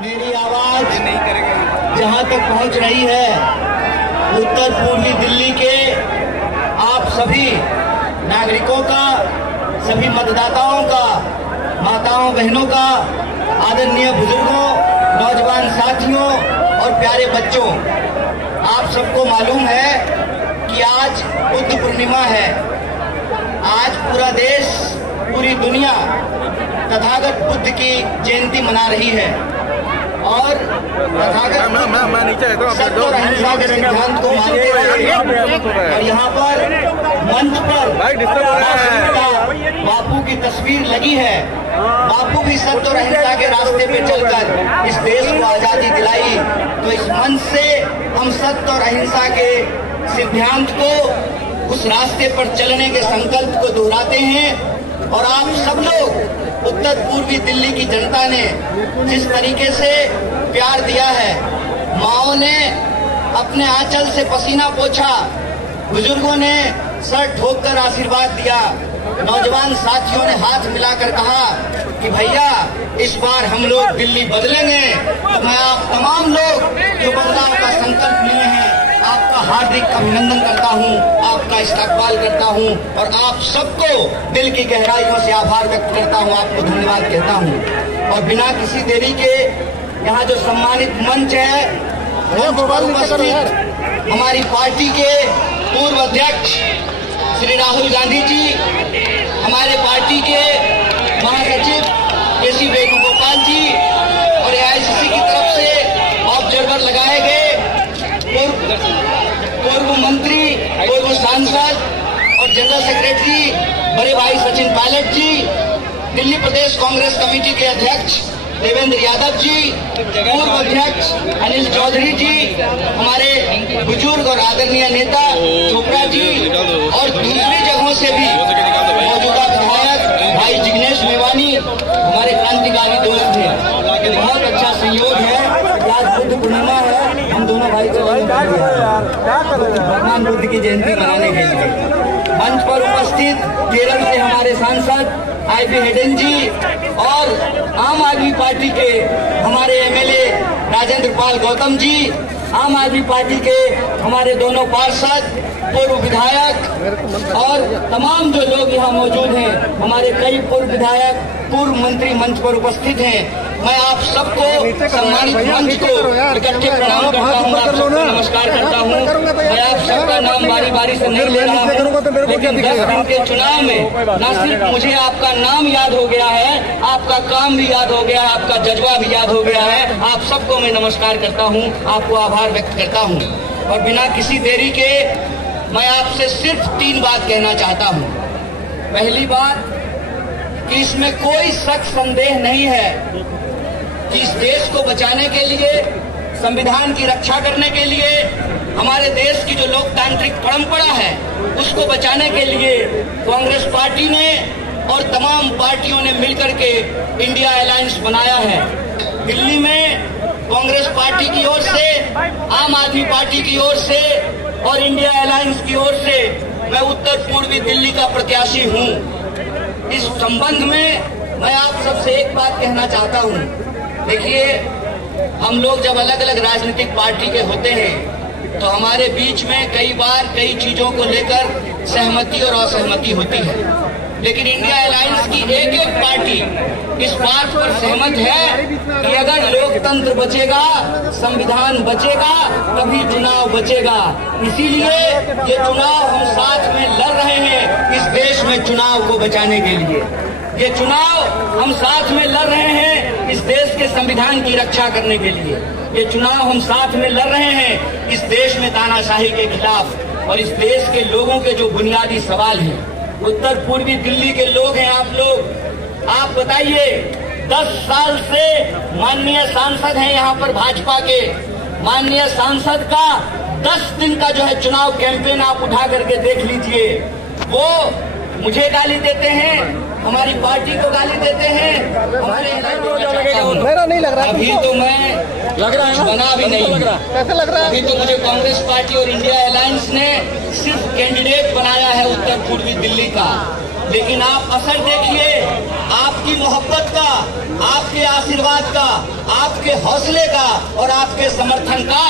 मेरी आवाज जहां तक पहुंच रही है, उत्तर पूर्वी दिल्ली के आप सभी नागरिकों का, सभी मतदाताओं का, माताओं बहनों का, आदरणीय बुजुर्गों, नौजवान साथियों और प्यारे बच्चों, आप सबको मालूम है कि आज बुद्ध पूर्णिमा है। आज पूरा देश, पूरी दुनिया तथागत बुद्ध की जयंती मना रही है और तथागत सत्य और अहिंसा के सिद्धांत को मानते हुए और यहाँ पर मंच पर बापू की तस्वीर लगी है। बापू भी सत्य और अहिंसा के रास्ते पे चलकर इस देश को आजादी दिलाई, तो इस मंच से हम सत्य और अहिंसा के सिद्धांत को, उस रास्ते पर चलने के संकल्प को दोहराते हैं। और आप सब लोग, उत्तर पूर्वी दिल्ली की जनता ने जिस तरीके से प्यार दिया है, माओं ने अपने आंचल से पसीना पोंछा, बुजुर्गों ने सर ठोककर आशीर्वाद दिया, नौजवान साथियों ने हाथ मिलाकर कहा कि भैया इस बार हम लोग दिल्ली बदलेंगे। तो मैं आप तमाम लोग जो बदलाव का संकल्प लिए हैं, आपका हार्दिक अभिनंदन करता हूं, आपका इस्तकबाल करता हूं और आप सबको दिल की गहराइयों से आभार व्यक्त करता हूं, आपको धन्यवाद कहता हूं। और बिना किसी देरी के यहाँ जो सम्मानित मंच है, हमारी पार्टी के पूर्व अध्यक्ष श्री राहुल गांधी जी, हमारे पार्टी के महासचिव केसी वेणुगोपाल जी और AICC की तरफ से ऑब्जर्वर लगाए गए पूर्व मंत्री, पूर्व सांसद और जनरल सेक्रेटरी बड़े भाई सचिन पायलट जी, दिल्ली प्रदेश कांग्रेस कमेटी के अध्यक्ष देवेंद्र यादव जी, पूर्व अध्यक्ष अनिल चौधरी जी, हमारे बुजुर्ग और आदरणीय नेता चोपड़ा जी और दूसरी जगहों से भी मौजूदा विधायक भाई जिग्नेश मेवानी, हमारे क्रांतिकारी दोस्त हैं। बहुत अच्छा सहयोग है। आज बुद्ध पूर्णिमा है, हम दोनों भाई भगवान बुद्ध की जयंती मनाने के लिए मंच पर उपस्थित केरल से हमारे सांसद IP हेडन जी और आम आदमी पार्टी के हमारे MLA राजेंद्र पाल गौतम जी, आम आदमी पार्टी के हमारे दोनों पार्षद, पूर्व विधायक और तमाम जो लोग यहाँ मौजूद हैं, हमारे कई पूर्व विधायक, पूर्व मंत्री मंच पर उपस्थित हैं। मैं आप सबको सम्मानित मंच को इकट्ठे प्रणाम करता हूँ, आप सबको नमस्कार करता हूँ। मैं आप सबका नाम बारी बारी से नहीं ले रहा हूँ, लेकिन 10 दिन के चुनाव में न सिर्फ मुझे आपका नाम याद हो गया है, आपका काम भी याद हो गया है, आपका जज्बा भी याद हो गया है। आप सबको मैं नमस्कार करता हूँ, आपको आभार व्यक्त करता हूँ। और बिना किसी देरी के मैं आपसे सिर्फ 3 बात कहना चाहता हूँ। पहली बात कि इसमें कोई शक संदेह नहीं है कि इस देश को बचाने के लिए, संविधान की रक्षा करने के लिए, हमारे देश की जो लोकतांत्रिक परंपरा है उसको बचाने के लिए कांग्रेस पार्टी ने और तमाम पार्टियों ने मिलकर के इंडिया अलायंस बनाया है। दिल्ली में कांग्रेस पार्टी की ओर से, आम आदमी पार्टी की ओर से और इंडिया अलायंस की ओर से मैं उत्तर पूर्वी दिल्ली का प्रत्याशी हूं। इस संबंध में मैं आप सबसे एक बात कहना चाहता हूं। देखिए, हम लोग जब अलग अलग राजनीतिक पार्टी के होते हैं तो हमारे बीच में कई बार कई चीजों को लेकर सहमति और असहमति होती है, लेकिन इंडिया अलायंस की एक एक पार्टी इस बात पर सहमत है कि अगर लोकतंत्र बचेगा, संविधान बचेगा, तभी चुनाव बचेगा। इसीलिए ये चुनाव हम साथ में लड़ रहे हैं इस देश में चुनाव को बचाने के लिए। ये चुनाव हम साथ में लड़ रहे हैं इस देश के संविधान की रक्षा करने के लिए। ये चुनाव हम साथ में लड़ रहे हैं इस देश में तानाशाही के खिलाफ और इस देश के लोगों के जो बुनियादी सवाल हैं। उत्तर पूर्वी दिल्ली के लोग हैं आप लोग, आप बताइए, 10 साल से माननीय सांसद हैं यहाँ पर भाजपा के, माननीय सांसद का 10 दिन का जो है चुनाव कैंपेन आप उठा करके देख लीजिए। वो मुझे गाली देते हैं, हमारी पार्टी को गाली देते हैं, हमारे मेरा नहीं लग रहा, अभी तो मैं लग रहा है बना भी नहीं, कैसे लग रहा है? अभी तो मुझे कांग्रेस पार्टी और इंडिया अलायंस ने सिर्फ कैंडिडेट बनाया है उत्तर पूर्वी दिल्ली का, लेकिन आप असर देखिए, आपकी मोहब्बत का, आपके आशीर्वाद आशीर्वाद का, आपके हौसले का और आपके समर्थन का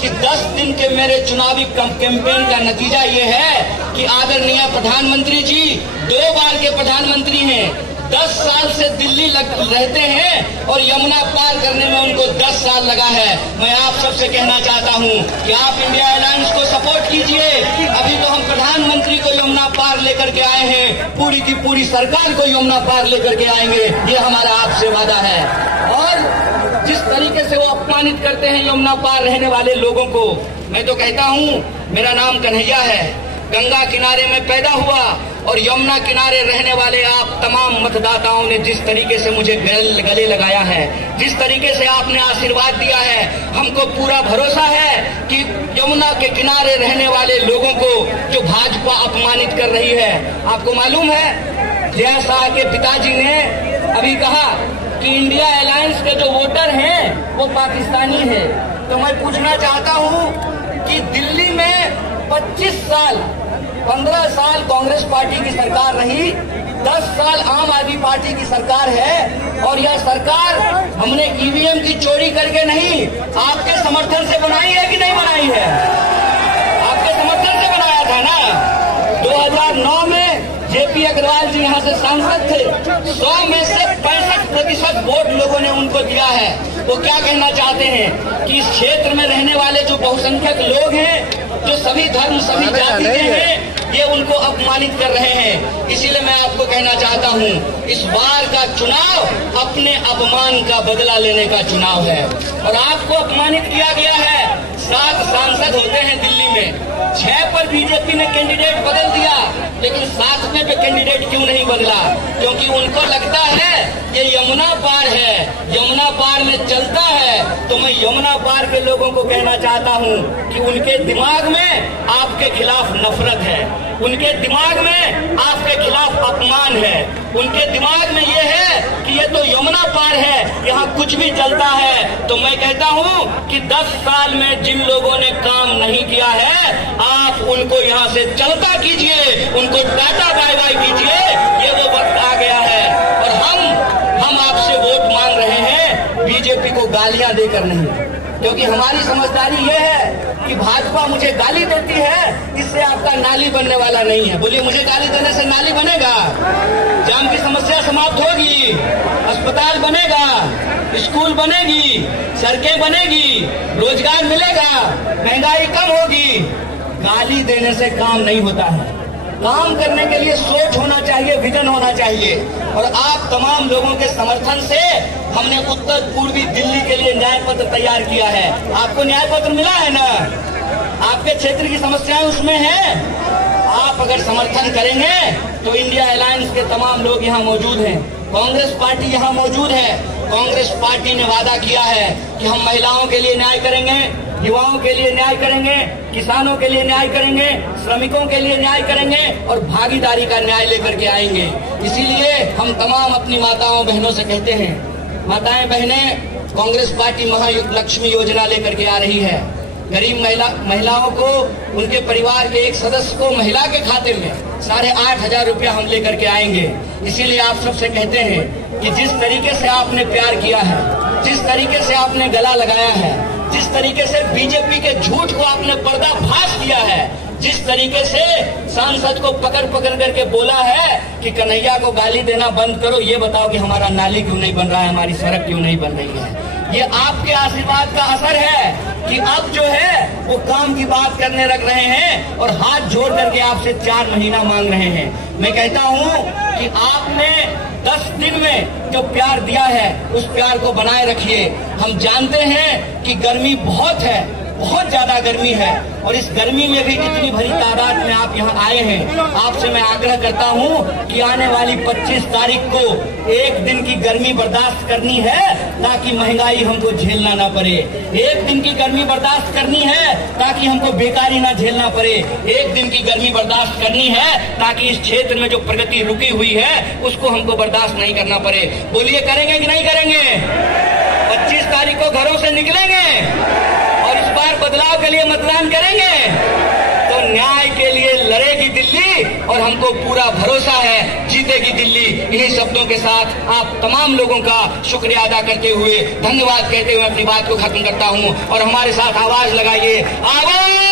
कि 10 दिन के मेरे चुनावी कैंपेन का नतीजा ये है कि आदरणीय प्रधानमंत्री जी 2 बार के प्रधानमंत्री हैं, 10 साल से दिल्ली रहते हैं और यमुना पार करने में उनको 10 साल लगा है। मैं आप सबसे कहना चाहता हूं कि आप इंडिया अलायंस को सपोर्ट कीजिए। अभी तो हम प्रधानमंत्री को यमुना पार लेकर के आए हैं, पूरी की पूरी सरकार को यमुना पार लेकर के आएंगे, ये हमारा आपसे वादा है। और जिस तरीके से वो अपमानित करते हैं यमुना पार रहने वाले लोगों को, मैं तो कहता हूं मेरा नाम कन्हैया है, गंगा किनारे में पैदा हुआ और यमुना किनारे रहने वाले आप तमाम मतदाताओं ने जिस तरीके से मुझे गले लगाया है, जिस तरीके से आपने आशीर्वाद दिया है, हमको पूरा भरोसा है कि यमुना के किनारे रहने वाले लोगों को जो भाजपा अपमानित कर रही है, आपको मालूम है जया शाह के पिताजी ने अभी कहा कि इंडिया अलायंस के जो वोटर हैं वो पाकिस्तानी है। तो मैं पूछना चाहता हूं कि दिल्ली में 25 साल 15 साल कांग्रेस पार्टी की सरकार रही, 10 साल आम आदमी पार्टी की सरकार है और यह सरकार हमने ईवीएम की चोरी करके नहीं, आपके समर्थन से बनाई है कि नहीं बनाई है? आपके समर्थन से बनाया था ना। 2009 में जेपी अग्रवाल जी यहाँ से सांसद थे, 100 में से 65% वोट लोगों ने उनको दिया है। वो क्या कहना चाहते हैं कि इस क्षेत्र में रहने वाले जो बहुसंख्यक लोग हैं, जो सभी धर्म सभी जाति के हैं, ये उनको अपमानित कर रहे हैं। इसीलिए मैं आपको कहना चाहता हूं, इस बार का चुनाव अपने अपमान का बदला लेने का चुनाव है और आपको अपमानित किया गया है। 7 सांसद होते हैं दिल्ली में, 6 पर बीजेपी ने कैंडिडेट बदल दिया, लेकिन 7वें पे कैंडिडेट क्यों नहीं बदला? क्योंकि उनको लगता है ये यमुना पार है, यमुना पार में चलता है। तो मैं यमुना पार के लोगों को कहना चाहता हूं कि उनके दिमाग में आपके खिलाफ नफरत है, उनके दिमाग में आपके खिलाफ अपमान है, उनके दिमाग में ये है कि ये तो यमुना पार है, यहाँ कुछ भी चलता है। तो मैं कहता हूँ कि 10 साल में जिन लोगों ने काम नहीं किया है, आप उनको यहाँ से चलता कीजिए, उनको टाटा बाय बाय कीजिए। ये वो वक्त आ गया है और हम आपसे वोट मांग रहे हैं, बीजेपी को गालियां देकर नहीं, क्योंकि हमारी समझदारी ये है कि भाजपा मुझे गाली देती है, इससे आपका नाली बनने वाला नहीं है। बोलिए, मुझे गाली देने से नाली बनेगा? जाम की समस्या समाप्त होगी, अस्पताल बनेगा, स्कूल बनेगी, सड़कें बनेगी, रोजगार मिलेगा, महंगाई कम होगी। गाली देने से काम नहीं होता है, काम करने के लिए सोच होना चाहिए, विजन होना चाहिए। और आप तमाम लोगों के समर्थन से हमने उत्तर पूर्वी दिल्ली के लिए न्याय पत्र तैयार किया है। आपको न्याय पत्र मिला है ना? आपके क्षेत्र की समस्याएं उसमें हैं। आप अगर समर्थन करेंगे तो इंडिया अलायंस के तमाम लोग यहाँ मौजूद हैं, कांग्रेस पार्टी यहाँ मौजूद है। कांग्रेस पार्टी ने वादा किया है कि हम महिलाओं के लिए न्याय करेंगे, युवाओं के लिए न्याय करेंगे, किसानों के लिए न्याय करेंगे, श्रमिकों के लिए न्याय करेंगे और भागीदारी का न्याय लेकर के आएंगे। इसीलिए हम तमाम अपनी माताओं बहनों से कहते हैं, माताएं बहनें, कांग्रेस पार्टी महालक्ष्मी योजना लेकर के आ रही है। गरीब महिलाओं को, उनके परिवार के एक सदस्य को महिला के खाते में 8,500 रुपया हम लेकर के आएंगे। इसीलिए आप सबसे कहते हैं कि जिस तरीके से आपने प्यार किया है, जिस तरीके से आपने गला लगाया है, जिस तरीके से बीजेपी के झूठ को आपने पर्दाफाश किया है, जिस तरीके से सांसद को पकड़ पकड़ करके बोला है कि कन्हैया को गाली देना बंद करो, ये बताओ कि हमारा नाली क्यों नहीं बन रहा है, हमारी सड़क क्यों नहीं बन रही है। ये आपके आशीर्वाद का असर है कि अब जो है वो काम की बात करने लग रहे हैं और हाथ जोड़ करके आपसे 4 महीना मांग रहे हैं। मैं कहता हूं कि आपने 10 दिन में जो प्यार दिया है उस प्यार को बनाए रखिए। हम जानते हैं कि गर्मी बहुत है, बहुत ज्यादा गर्मी है और इस गर्मी में भी इतनी भरी तादाद में आप यहाँ आए हैं। आपसे मैं आग्रह करता हूँ कि आने वाली 25 तारीख को 1 दिन की गर्मी बर्दाश्त करनी है ताकि महंगाई हमको झेलना ना पड़े। 1 दिन की गर्मी बर्दाश्त करनी है ताकि हमको बेकारी ना झेलना पड़े। 1 दिन की गर्मी बर्दाश्त करनी है ताकि इस क्षेत्र में जो प्रगति रुकी हुई है उसको हमको बर्दाश्त नहीं करना पड़े। बोलिए, करेंगे कि नहीं करेंगे? 25 तारीख को घरों से निकलेंगे और इस बार बदलाव के लिए मतदान करेंगे तो न्याय के लिए लड़ेगी दिल्ली और हमको पूरा भरोसा है जीतेगी दिल्ली। इन्हीं शब्दों के साथ आप तमाम लोगों का शुक्रिया अदा करते हुए, धन्यवाद कहते हुए अपनी बात को खत्म करता हूं। और हमारे साथ आवाज लगाइए, आवाज